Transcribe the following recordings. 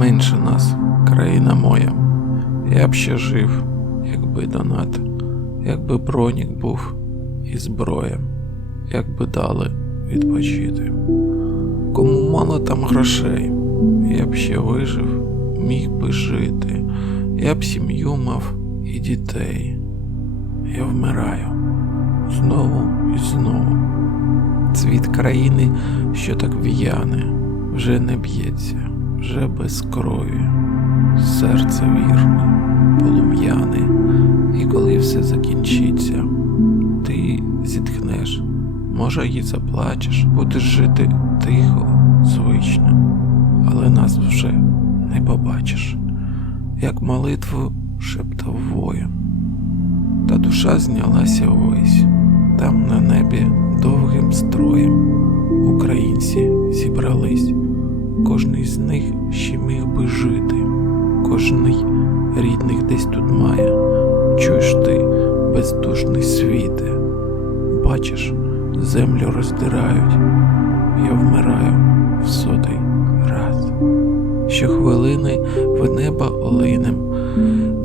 менше нас, країна моя. Я б ще жив, якби донат, якби бронік був і зброя, якби дали відпочити. Кому мало там грошей, я б ще вижив, міг би жити, я б сім'ю мав і дітей. Я вмираю знову і знову. Цвіт країни, що так в'яне, вже не б'ється, вже без крові, серце вірне, полум'яне, і коли все закінчиться, ти зітхнеш, може, і заплачеш, будеш жити тихо, звично, але нас вже не побачиш, як молитву шептав воїн. Та душа знялася ввись, там на небі довгим строєм українці зібрались, кожний з них ще міг би жити, кожний рідних десь тут має. Чуєш ти, бездушний світе, бачиш, землю роздирають, я вмираю в сотий раз. Щохвилини в небо линем,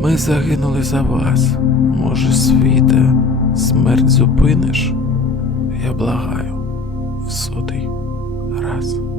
ми загинули за вас. Може, світе, смерть зупиниш? Я благаю в сотий раз.